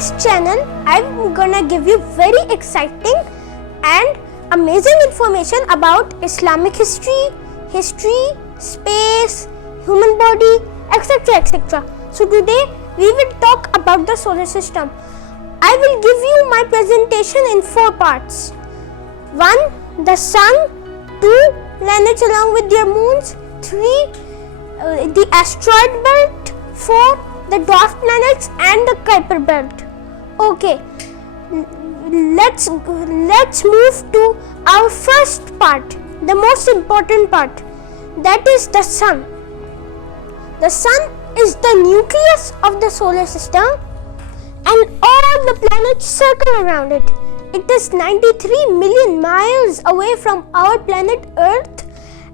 this channel, I'm gonna give you very exciting and amazing information about Islamic history, space, human body, etc. etc. So today we will talk about the solar system. I will give you my presentation in 4 parts. 1. The Sun. 2. Planets along with their moons. 3. The Asteroid Belt. 4. The Dwarf planets and the Kuiper Belt. Okay, let's move to our first part, the most important part, that is the Sun. The Sun is the nucleus of the solar system and all the planets circle around it. It is 93 million miles away from our planet Earth,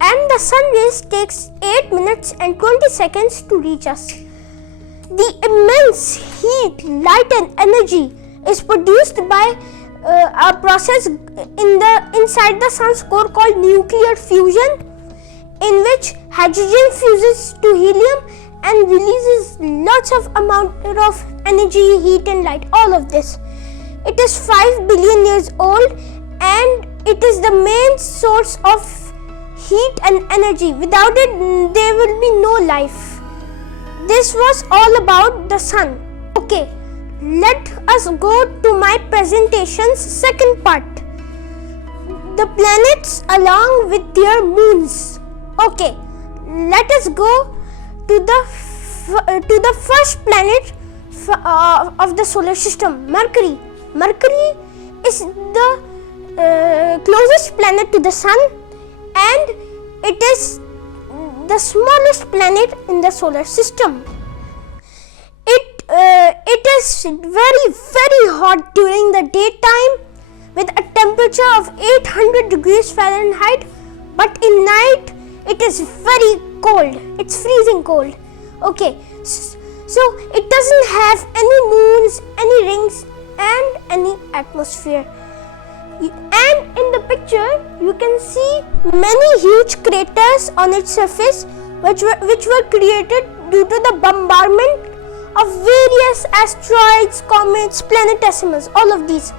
and the sun rays takes 8 minutes and 20 seconds to reach us. The immense heat, light and energy is produced by a process inside the sun's core called nuclear fusion, in which hydrogen fuses to helium and releases lots of amount of energy, heat and light, all of this. It is 5 billion years old and it is the main source of heat and energy. Without it, there will be no life. This was all about the Sun. Okay, let us go to my presentation's second part. The planets along with their moons. Okay, let us go to the first planet of the solar system, Mercury. Mercury is the closest planet to the Sun, and it is the smallest planet in the solar system. It is very hot during the daytime with a temperature of 800 degrees Fahrenheit, but in night it is very cold. It's freezing cold. Okay, so it doesn't have any moons, any rings and any atmosphere. And in the picture you can see many huge craters on its surface which were created due to the bombardment of various asteroids, comets, planetesimals, all of these.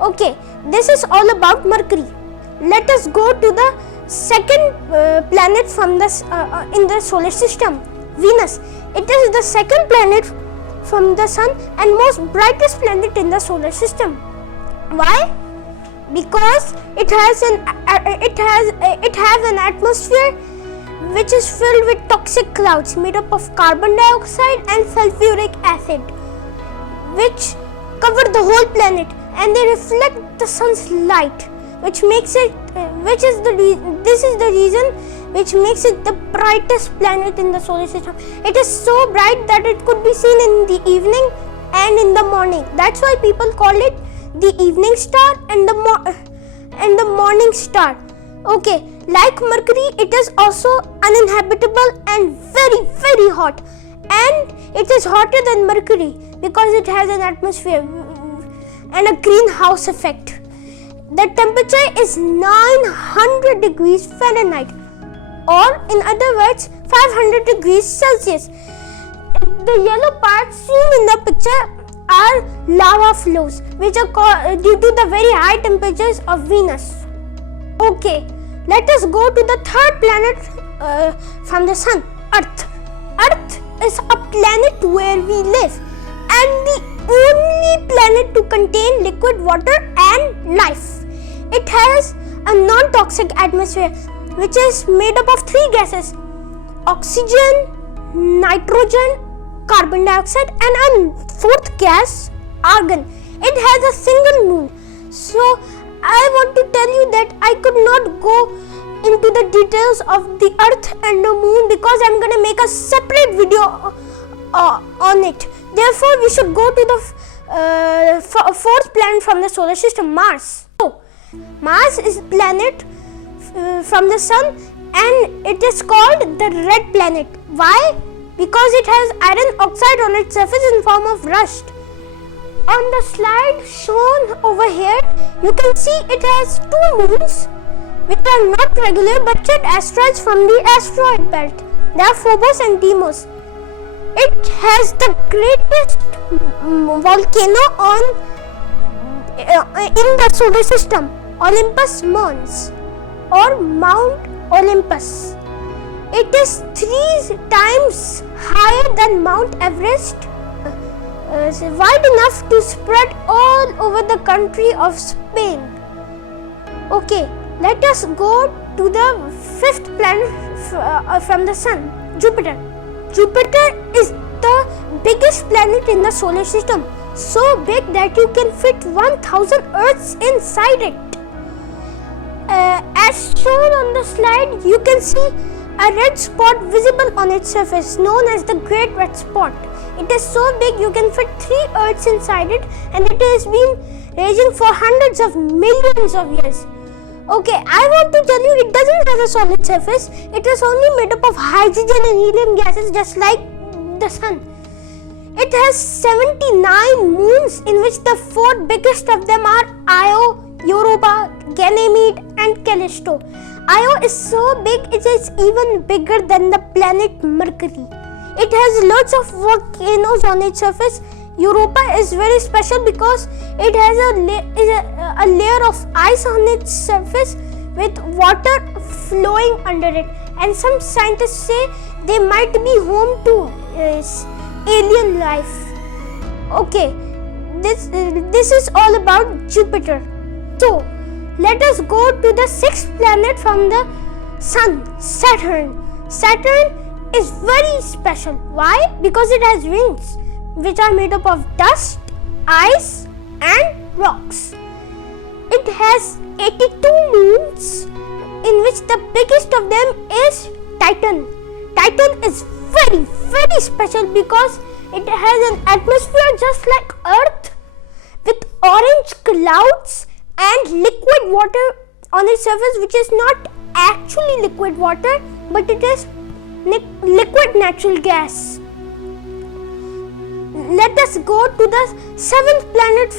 Okay, this is all about Mercury. Let us go to the second planet from in the solar system, Venus. It is the second planet from the Sun and most brightest planet in the solar system. Why? Because it has an atmosphere which is filled with toxic clouds made up of carbon dioxide and sulfuric acid, which cover the whole planet and they reflect the sun's light, which makes it this is the reason which makes it the brightest planet in the solar system. It is so bright that it could be seen in the evening and in the morning. That's why people call it the evening star and the morning star. Okay, like Mercury, it is also uninhabitable and very hot, and it is hotter than Mercury because it has an atmosphere and a greenhouse effect. The temperature is 900 degrees Fahrenheit, or in other words 500 degrees Celsius. The yellow parts seen in the picture are lava flows which are due to the very high temperatures of Venus. Okay, let us go to the third planet from the Sun, Earth. Earth is a planet where we live and the only planet to contain liquid water and life. It has a non-toxic atmosphere which is made up of 3 gases: oxygen, nitrogen, carbon dioxide and a 4th gas, argon. It has a single moon. So I want to tell you that I could not go into the details of the Earth and the moon because I'm going to make a separate video on it. Therefore, we should go to the 4th planet from the solar system, Mars. So, Mars is a planet from the Sun and it is called the red planet. Why? Because it has iron oxide on its surface in form of rust. On the slide shown over here, you can see it has 2 moons which are not regular but jet asteroids from the asteroid belt. They are Phobos and Deimos. It has the greatest volcano in the solar system, Olympus Mons or Mount Olympus. It is 3 times higher than Mount Everest, wide enough to spread all over the country of Spain. Okay, let us go to the 5th planet from the Sun, Jupiter. Jupiter is the biggest planet in the solar system, so big that you can fit 1000 Earths inside it. As shown on the slide, you can see a red spot visible on its surface, known as the Great Red Spot. It is so big you can fit 3 Earths inside it, and it has been raging for hundreds of millions of years. Okay, I want to tell you it doesn't have a solid surface. It is only made up of hydrogen and helium gases, just like the Sun. It has 79 moons, in which the 4 biggest of them are Io, Europa, Ganymede and Callisto. Io is so big it is even bigger than the planet Mercury. It has lots of volcanoes on its surface. Europa is very special because it has a layer of ice on its surface with water flowing under it, and some scientists say they might be home to alien life. Okay, this is all about Jupiter. So let us go to the 6th planet from the Sun, Saturn. Saturn is very special. Why? Because it has rings, which are made up of dust, ice and rocks. It has 82 moons, in which the biggest of them is Titan. Titan is very, very special because it has an atmosphere just like Earth, with orange clouds and liquid water on its surface, which is not actually liquid water, but it is liquid natural gas. Let us go to the 7th planet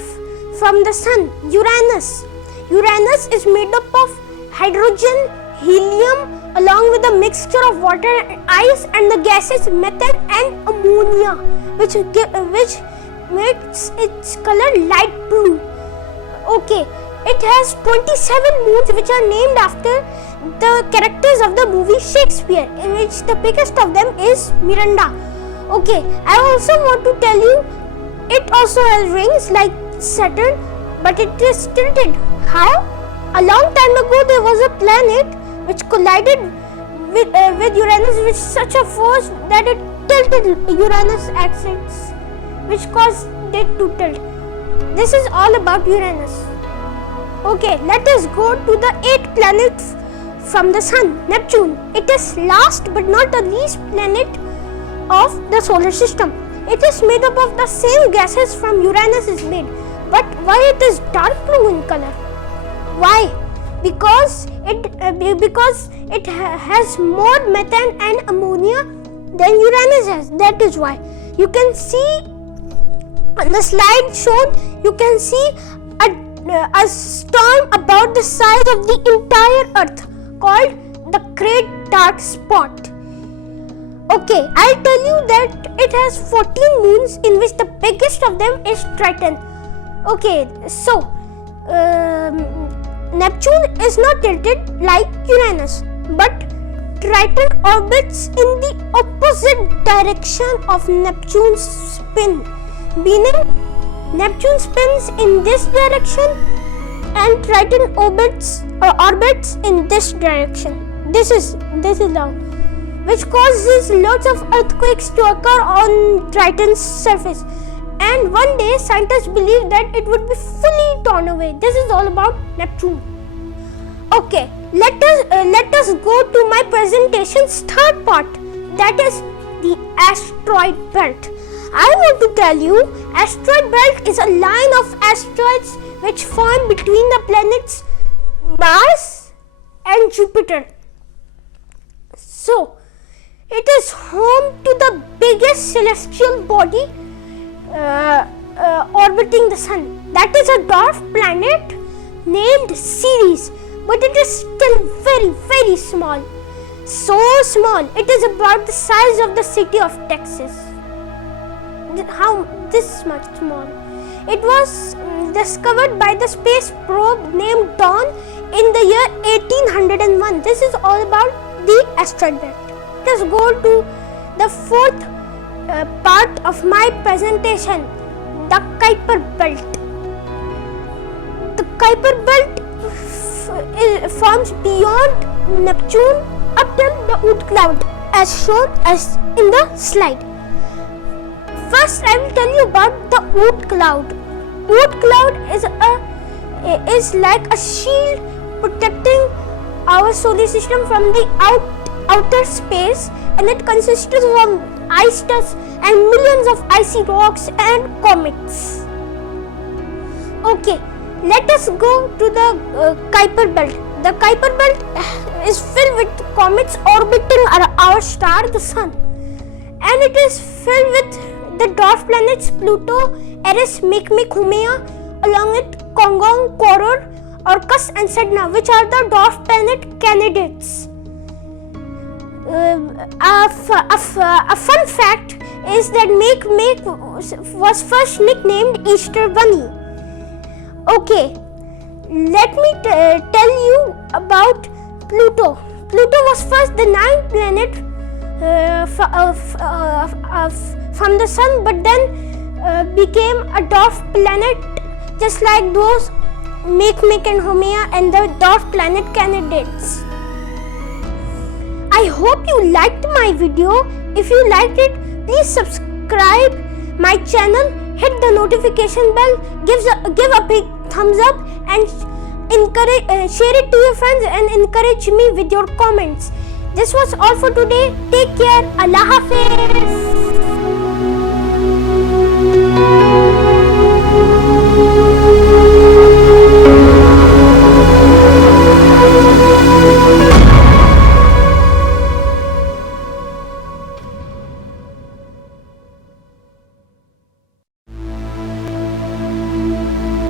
from the Sun, Uranus. Uranus is made up of hydrogen, helium, along with a mixture of water and ice, and the gases methane and ammonia, which makes its color light blue. Okay, it has 27 moons, which are named after the characters of the movie Shakespeare, in which the biggest of them is Miranda. Okay, I also want to tell you it also has rings like Saturn, but it is tilted. How? A long time ago there was a planet which collided with Uranus with such a force that it tilted Uranus' axis, which caused it to tilt. This is all about Uranus. Okay, let us go to the 8th planet from the Sun, Neptune. It is last but not the least planet of the solar system. It is made up of the same gases from Uranus is made, but why it is dark blue in color? Why? Because it has more methane and ammonia than Uranus has. That is why. You can see on the slide shown, you can see a storm about the size of the entire Earth called the Great Dark Spot. Okay, I'll tell you that it has 14 moons, in which the biggest of them is Triton. Okay, so Neptune is not tilted like Uranus, but Triton orbits in the opposite direction of Neptune's spin, meaning Neptune spins in this direction and Triton orbits in this direction. This is now, which causes lots of earthquakes to occur on Triton's surface. And one day scientists believe that it would be fully torn away. This is all about Neptune. Okay, let us go to my presentation's 3rd part, that is the asteroid belt. I want to tell you, asteroid belt is a line of asteroids which form between the planets Mars and Jupiter. So, it is home to the biggest celestial body orbiting the Sun. That is a dwarf planet named Ceres, but it is still very, very small. So small, it is about the size of the city of Texas. this much small. It was discovered by the space probe named Dawn in the year 1801. This is all about the asteroid belt. Let us go to the fourth part of my presentation, the Kuiper Belt. The Kuiper Belt forms beyond Neptune up till the Oort Cloud, as shown as in the slide. First, I will tell you about the Oort Cloud. Oort Cloud is like a shield protecting our solar system from the outer space, and it consists of ice dust and millions of icy rocks and comets. Okay, let us go to the Kuiper Belt. The Kuiper Belt is filled with comets orbiting our star, the Sun, and it is filled with the dwarf planets Pluto, Eris, Makemake, Haumea, along with Gonggong, Quaror, Orcus and Sedna, which are the dwarf planet candidates. A fun fact is that Makemake was first nicknamed Easter Bunny. Okay, let me tell you about Pluto. Pluto was first the ninth planet from the Sun, but then became a dwarf planet, just like those Makemake and Haumea and the dwarf planet candidates. I hope you liked my video. If you liked it, please subscribe my channel, hit the notification bell, give a big thumbs up, and share it to your friends and encourage me with your comments. This was all for today. Take care. Allah Hafiz.